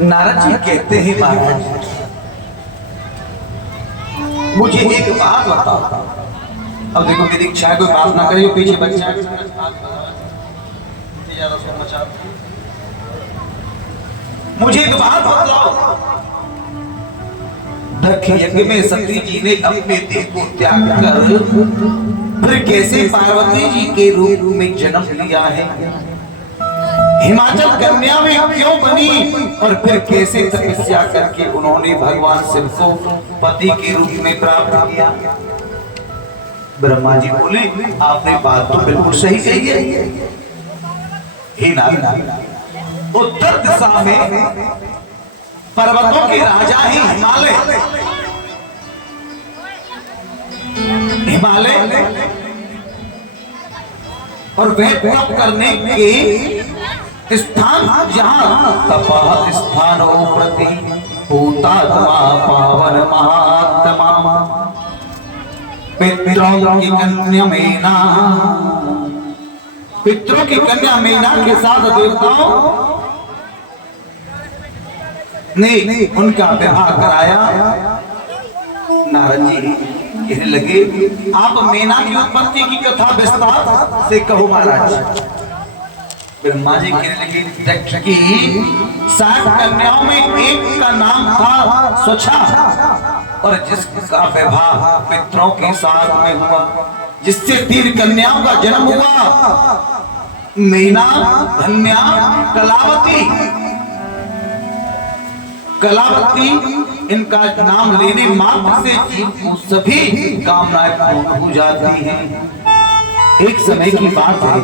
नारद जी कहते हैं महाराज मुझे एक बात बताओ। अब देखो मेरी इच्छा है कोई बात ना करे, पीछे बच्चा है ज्यादा शोर मचा। मुझे एक बात बताओ, दक्ष यज्ञ में सती जी ने अपने देह को त्याग कर फिर कैसे पार्वती जी के रूप में जन्म लिया है? हिमाचल कन्या में क्यों बनी और फिर कैसे तपस्या करके उन्होंने भगवान शिव को पति के रूप में प्राप्त किया? ब्रह्मा जी बोले आपने बात तो बिल्कुल सही कही है। हे नारद, उत्तर दिशा में पर्वतों के राजा ही हिमालय, हिमालय और वह तप करने के स्थान जहां तपः स्थान हो प्रति भूतात्मा पावन महात्मा पितरों की कन्या मेना, पितरों की कन्या मेना के साथ देवताओं ने उनका विवाह कराया। नारद जी कहने लगे आप मेना की उत्पत्ति की कथा विस्तार से कहो महाराज। ब्रह्मा जी कहने लगे दक्ष की 7 कन्याओं में एक का नाम था स्वच्छा और जिसका विवाह पितरों के साथ में हुआ, जिससे 3 कन्याओं का जन्म हुआ, मीना, धन्या, कलावती। कलावती इनका नाम लेने मात्र से जीव को सभी कामनाएं पूर्ण हो जाती हैं। एक समय की बात है,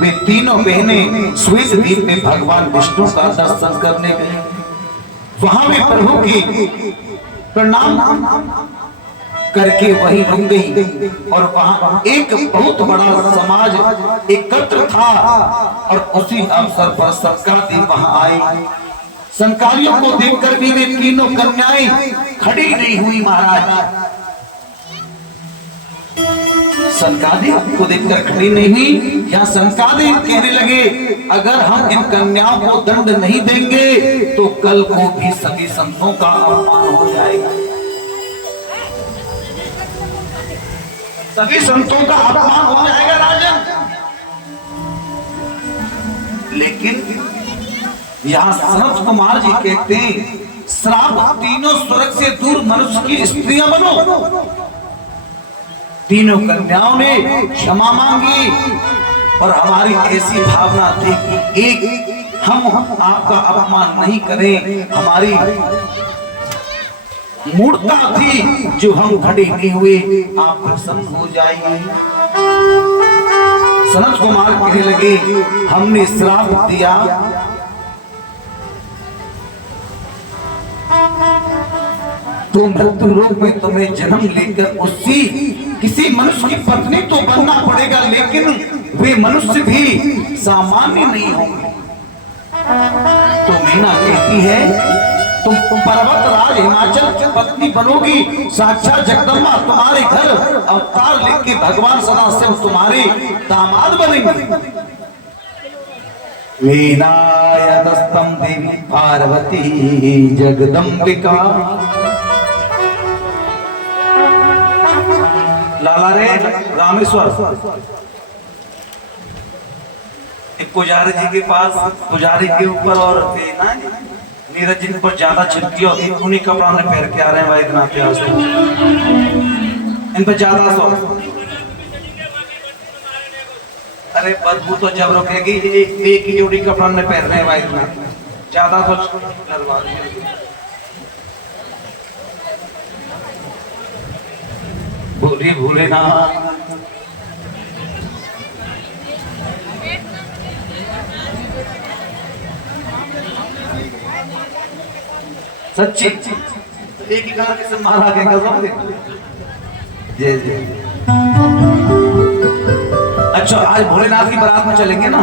वे तीनों बहनें श्वेत द्वीप में भगवान विष्णु का दर्शन करने गए। वहां वे प्रभु की प्रणाम करके वहीं रुक गई और वहां एक बहुत बड़ा समाज एकत्र था और उसी अवसर पर सनकादि वहां आए। संकारियों को देखकर भी वे तीनों कन्याएं खड़ी नहीं हुई महाराज। संकादी को देखकर खड़ी नहीं हुई। या संकादी कहने लगे अगर हम इन कन्याओं को दंड नहीं देंगे तो कल को भी सभी संतों का अपमान हो जाएगा, सभी संतों का अपमान हो जाएगा राजन। लेकिन यहाँ सनत कुमार जी कहते हैं श्राप तीनों स्वर्ग से दूर मनुष्य की स्त्रियां बनो। तीनों कन्याओं ने क्षमा मांगी और हमारी ऐसी भावना थी कि एक हम आपका अपमान नहीं करें, हमारी मूर्खता थी जो हम खड़े नहीं हुए, आप प्रसन्न हो जाएंगे। सनत कुमार कहने लगे हमने श्राप दिया, तो मृत्यु लोक में तुम्हें जन्म लेकर उसी किसी मनुष्य की पत्नी तो बनना पड़ेगा, लेकिन वे मनुष्य भी सामान्य नहीं होंगे। तो मीना कहती है तुम पर्वत राज हिमाचल की पत्नी बनोगी, साक्षात जगदम्बा तुम्हारे घर अवतार लेके भगवान सदाशिव तुम्हारे दामाद बनेंगे। वीणायतस्तम देवी पार्वती जगदम्बिका। लाला रे रामेश्वर एक पुजारी जी के पास, पुजारी के ऊपर और नीरज जिन पर ज्यादा छिपकी होती है उन्हीं कपड़ा में पहन के आ रहे हैं भाई इतना इन पर ज्यादा सौ। अरे बदबू तो जब रुकेगी, एक ही जोड़ी कपड़ा में पहन रहे हैं भाई इतना ज्यादा कुछ डरवा दिया। भूले भूले ना सच्ची एक ही गाना से मारा के कसम से। जय जय। अच्छा आज भोलेनाथ की बारात में चलेंगे ना,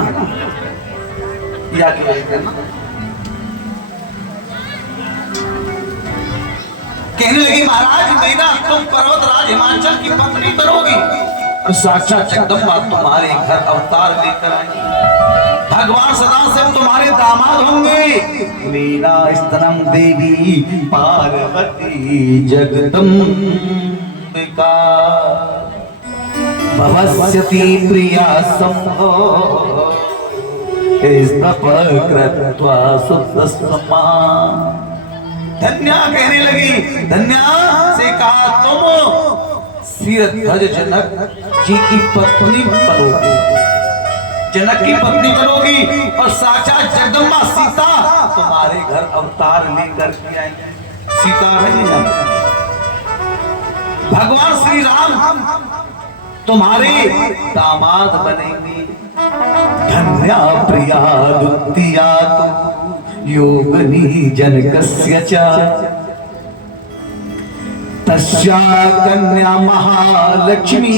या क्या ना? कहने लगी महाराज मीना तुम पर्वत राज हिमाचल की पत्नी बनोगी और साक्षात जगदम्बा तुम्हारे घर अवतार लेकर आएगी। भगवान सदाशिव तुम्हारे दामाद होंगे। मीना स्तनम देवी पार्वती जगदम्बिका भवस्यति प्रिया संभो कृत्वा सुतस्मा। धन्या कहने लगी, धन्या से कहा तुम सिरध्वज जनक जी की पत्नी बनोगी, जनक की पत्नी बनोगी और साक्षात जगदम्बा सीता तुम्हारे घर अवतार लेकर के आएंगे। सीता नहीं, भगवान श्री राम तुम्हारे दामाद बनेंगे। धन्या प्रिया दुत्तिया योगनी जनकस्य च तस्या कन्या महालक्ष्मी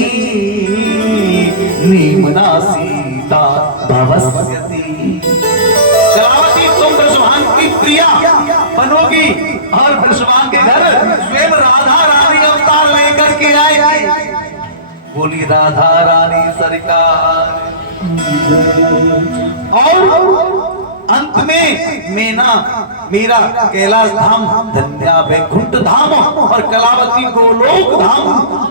नीमना सीता भवस्यति। कलावती तुम बृषभान की प्रिया बनोगी और बृषभान के घर स्वयं राधा रानी अवतार लेकर के आएगी। बोली राधा रानी सरकार। और अंत में मेरा कैलाश धाम, धन्या वैकुंठ धाम और कलावती गोलोक धाम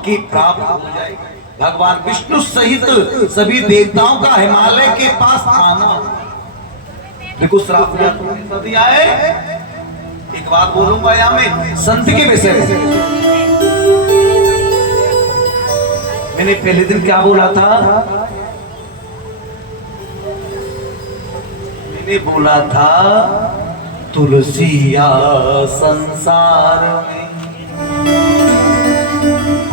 की प्राप्त हो जाएगी। भगवान विष्णु सहित सभी देवताओं का हिमालय के पास आना। देखो श्राप दिया है। एक बात बोलूंगा यहाँ में संत के विषय में। मैंने पहले दिन क्या बोला था? मैंने बोला था तुलसिया संसार में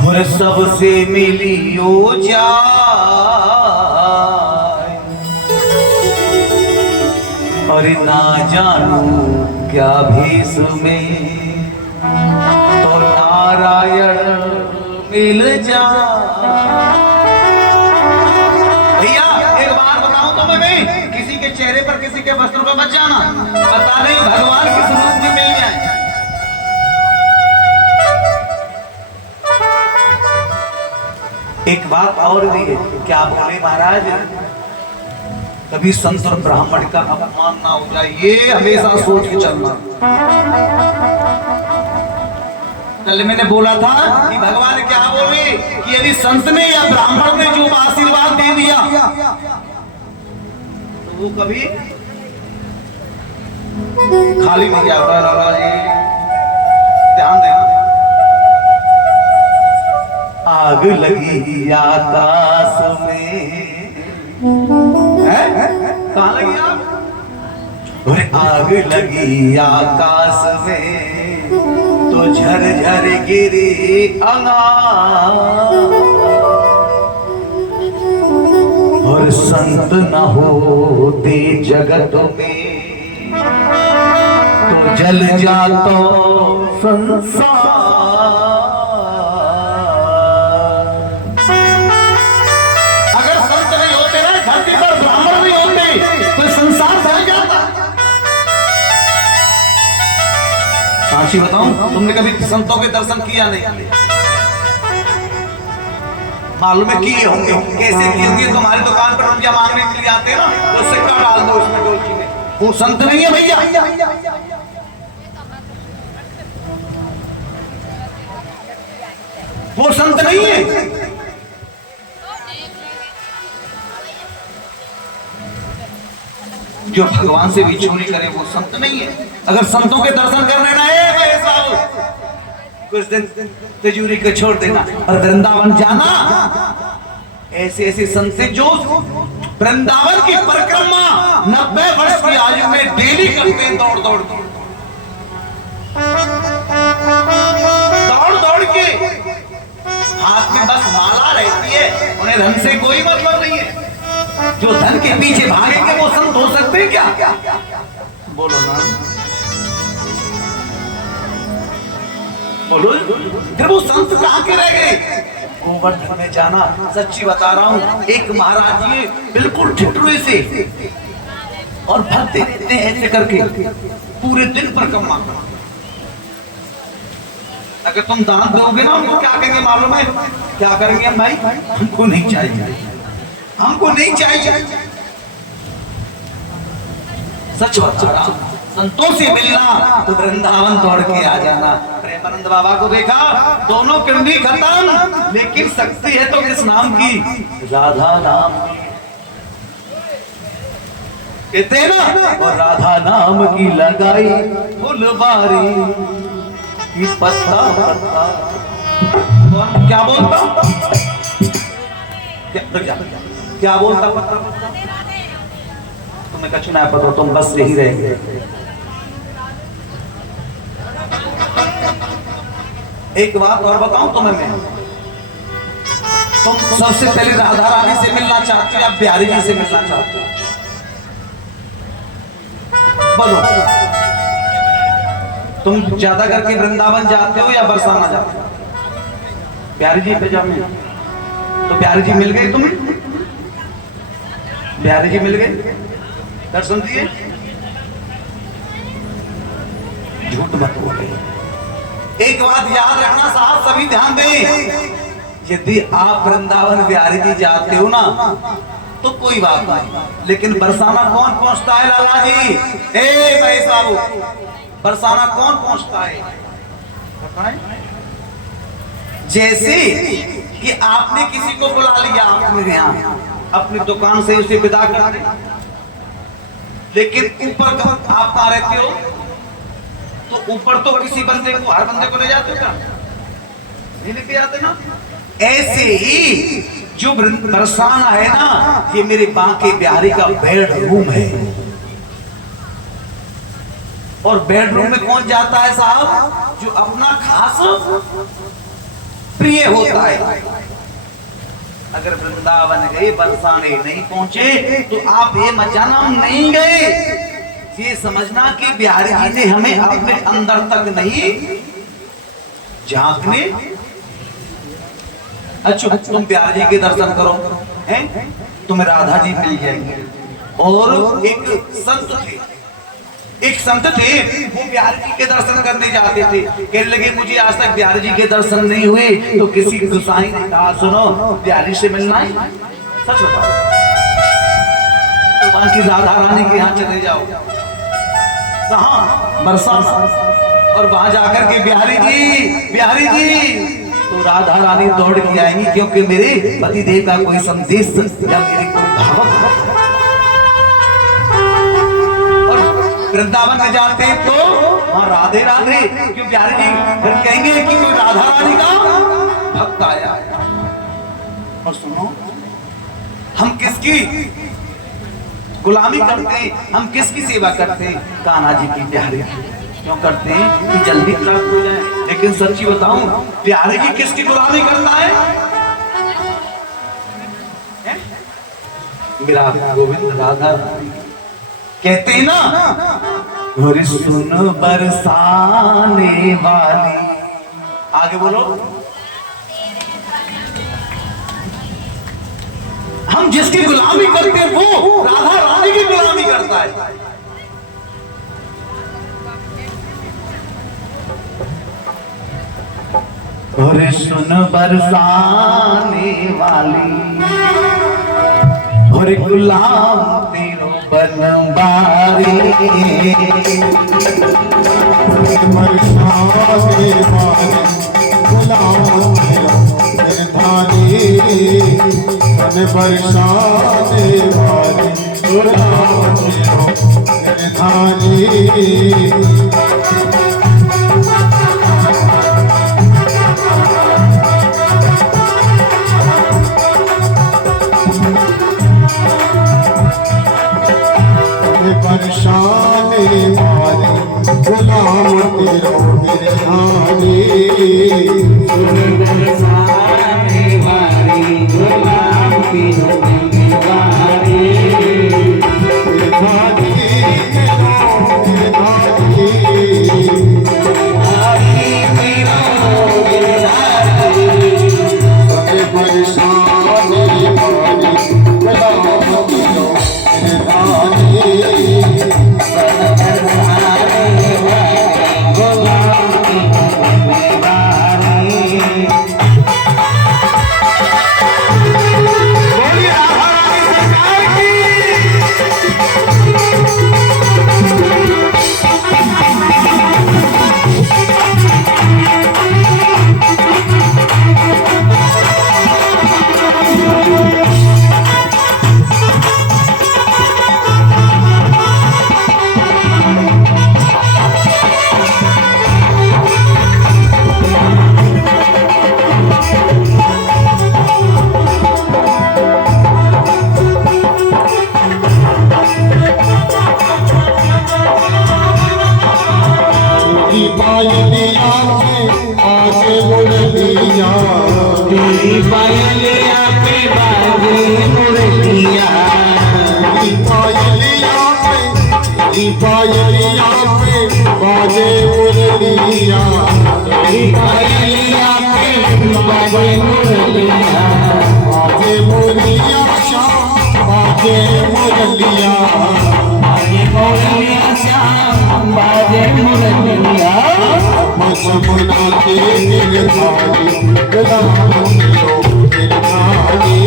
और सबसे मिलियो जाए, और ना जानू क्या भेष में तो नारायण मिल जा। भैया एक बार बताऊं तुम्हें, मैं किसी के चेहरे पर किसी के वस्त्र पर मत जाना, पता नहीं भगवान किस रूप में मिल जाए। एक बात और भी है, क्या बोले महाराज, कभी संत और ब्राह्मण का अपमान ना हो जाए, ये हमेशा सोच के चलना। कल मैंने बोला था कि भगवान क्या बोले कि यदि संत ने या ब्राह्मण ने जो आशीर्वाद दे दिया तो वो कभी खाली नहीं जाता। लाला जी ध्यान देना। आग लगी आकाश में, कहाँ लगी आग? आग लगी आकाश में तो झरझर गिरी अनार, और संत न होते जगत में तो जल जातो संसार। अगर संत नहीं होते ना धरती पर, ब्राह्मण नहीं होते तो संसार जल जाता। साक्षी बताऊं, तुमने कभी संतों के दर्शन किया नहीं? मालूम है किए होंगे, कैसे किए होंगे? तुम्हारी दुकान पर रुपया मांगने के लिए आते हैं ना, तो सिक्का डाल दो उसमें डोलची में। वो संत नहीं है भैया, वो संत नहीं है। जो भगवान से भी चोरी करे वो संत नहीं है। अगर संतों के दर्शन करने ना है कुछ दिन तिजोरी को छोड़ देना और वृंदावन जाना। ऐसे ऐसे संत जो वृंदावन की परिक्रमा 90 वर्ष की आयु में डेली करते हैं, दौड़ दौड़ के। हाथ में बस माला रहती है, उन्हें धन से कोई मतलब नहीं है। जो धन के पीछे भागेंगे वो संत हो सकते हैं क्या? बोलो ना, बोलो। फिर वो संत कहाँ के रह गए? गोवर्धन में जाना, सच्ची बता रहा हूँ। एक महाराज जी बिल्कुल ठिठुरे से और भरते रहते हैं ऐसे करके पूरे दिन परिक्रमा। अगर तुम दान दोगे ना उनको, क्या कहेंगे मालूम है? क्या करेंगे? भाई हमको नहीं चाहिए, हमको नहीं चाहिए। सच बता रहा हूं, संतों से मिलना तो वृंदावन दौड़ के आ जाना। प्रेमानंद बाबा को देखा, दोनों किरनी खत्म, लेकिन शक्ति है तो किस नाम की? राधा नाम। कहते हैं ना, और राधा नाम की लगाई फुलवारी की पत्ता पत्ता। क्या बोलता? क्या बोलता पत्ता पत्ता? तुम्हें कछु ना पता, तुम बस यही रहे। एक बात और बताऊं तुम्हें मैं, तुम सबसे पहले राधा रानी से मिलना चाहते हो या बिहारी जी से मिलना चाहते हो? बोलो। तुम ज्यादा करके वृंदावन जाते हो या बरसाना जाते हो? बिहारी जी पे जाओ। तो बिहारी जी मिल गए तुम्हें? बिहारी जी मिल गए, दर्शन दिए? झूठ मत बोलिए। एक बात याद रखना साहब, सभी ध्यान दें, यदि आप वृंदावन बिहारी जी जाते हो ना तो कोई बात नहीं, लेकिन बरसाना कौन पहुंचता है लाला जी? ए महेश बाबू, बरसाना कौन पहुंचता है? जैसे कि आपने किसी को बुला लिया अपने यहाँ, अपनी दुकान से उसे विदा कर दे, लेकिन ऊपर आप कहाँ रहते हो? तो ऊपर तो किसी बंदे को, हर बंदे को ले जाते हो क्या? नहीं लेके जाते ना। ऐसे ही जो बरसाना है ना, ये मेरे बांके बिहारी का बेडरूम है। और बेडरूम में कौन जाता है साहब? जो अपना खास प्रिय होता है। अगर वृंदावन गए, बरसाने नहीं पहुंचे, तो आप ये मत जाना हम नहीं गए, ये समझना कि बिहारी जी ने हमें अपने अंदर तक नहीं झांकने। अच्छा, तुम बिहारी जी के दर्शन करो, हैं? तुम्हें राधा जी मिल जाएंगे। और एक संत थे, वो बिहारी जी के दर्शन करने जाते थे। कहने लगे मुझे आज तक बिहारी जी के दर्शन नहीं हुए। तो किसी गुसाई ने कहा सुनो, बिहारी से मिलना है, सच बताओ, तो वहां की राधा रानी के यहाँ चले जाओ। कहाँ? बरसाना। और वहां जाकर के बिहारी जी, तो राधा रानी दौड़ के आएंगी, क्योंकि मेरे पति देव का कोई संदेश या मेरी कोई भावक। और वृंदावन में जाते तो वहां राधे राधे, क्यों बिहारी जी फिर कहेंगे कि कोई राधा रानी का भक्त आया। और सुनो, हम किसकी गुलामी करते हैं, हम किसकी सेवा करते हैं? कान्हा जी की, बिहारी की। क्यों करते हैं? कि जल्दी प्राप्त हो जाए। लेकिन सच्ची बताऊं, बिहारी जी किसकी गुलामी करता है? मेरा गोविंद राधा। कहते हैं ना, और सुन बरसाने वाली, आगे बोलो, हम जिसकी गुलामी करते हैं वो राधा रानी की गुलामी करता है। और सुन बरसाने वाली, और गुलाम तेरो बनबारी, बरसाने वाली गुलाम तेरो निर्धारी, बरसाने वाली गुलाम तेरो निर्धारी। बरसाने वाली गुलाम तेरो निर्धारी, बरसाने वाली गुलाम तेरो निर्धारी, बोलिए कोयलिया पे बाजे मुरलिया कोयलिया पे बाजे मुरलिया बाजे मुरलिया श्याम बाजे मुरलिया बाजे मुरलिया श्याम बाजे मुरलिया मजमुना के गिरधारी गुलाम तेरो गिरधारी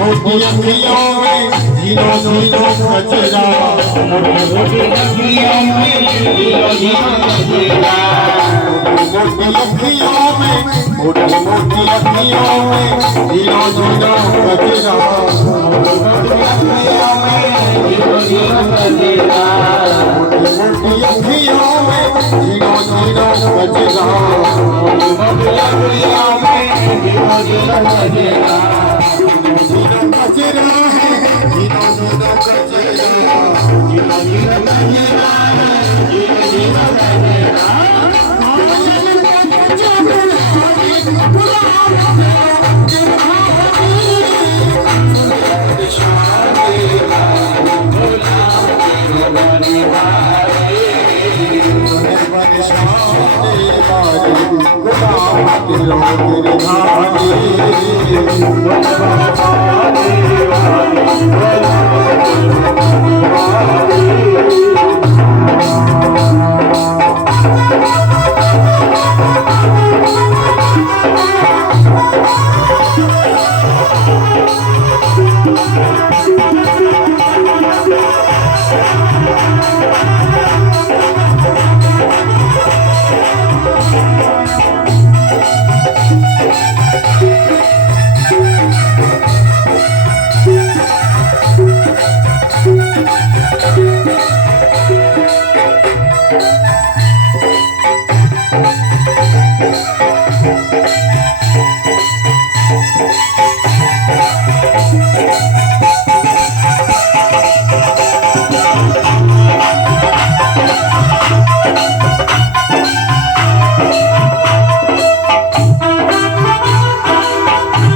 मोटी अखियों में झीलो झीलो कचरा मोटी अखियों में झीलो झीलो कचरा मोटी अखियों में मोटी मोटी अखियों में झीलो झीलो कचरा मोटी अखियों में झीलो झीलो कचरा कचरा है झीलो झीलो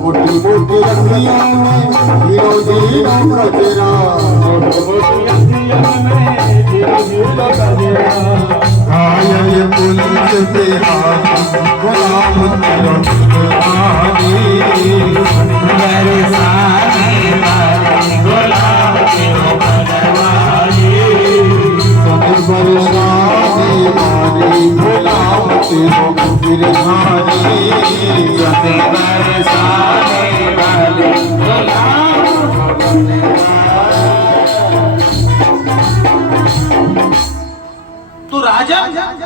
मोटी मोटी अखियों में झीलो झीलो कचरा घायल पुलिस पे हाथ गुलाम तेरो गिरधारी बरसाने मारी गुलाम तेरो गिरधारी तो राजा